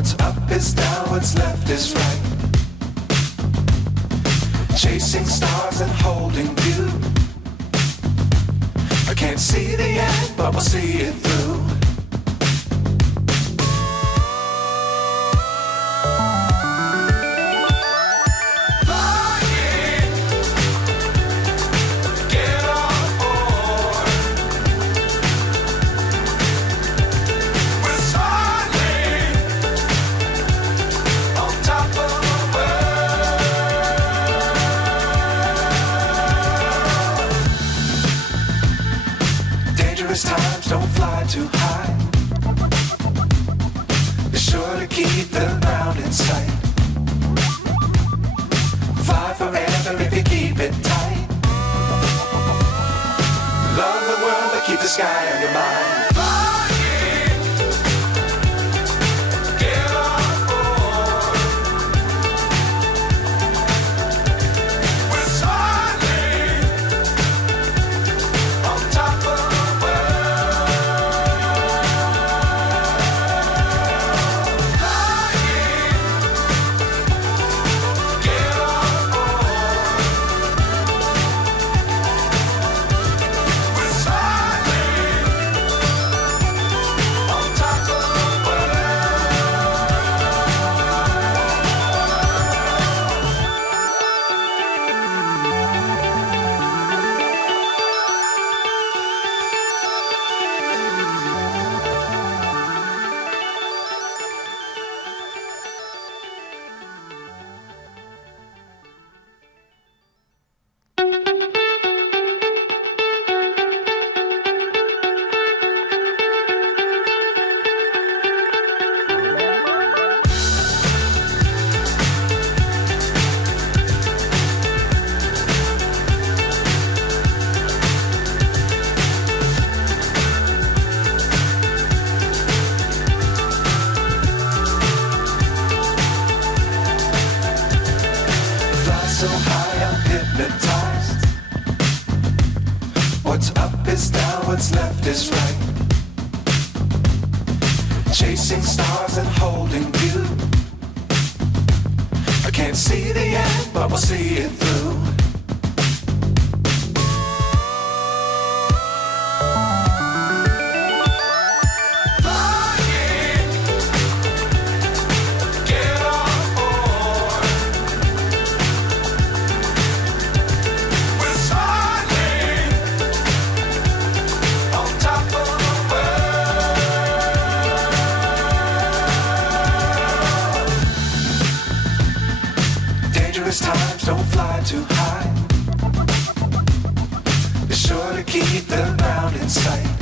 What's up is down, what's left is right. Chasing stars and holding you. I can't see the end, but we'll see it through. Times don't fly too high. Be sure to keep the ground in sight. Fly forever if you keep it tight. Love the world but keep the sky on your mind. So high I'm hypnotized. What's up is down, what's left is right. Chasing stars and holding you. I can't see the end, but we'll see it through. Times don't fly too high. Be sure to keep the ground in sight.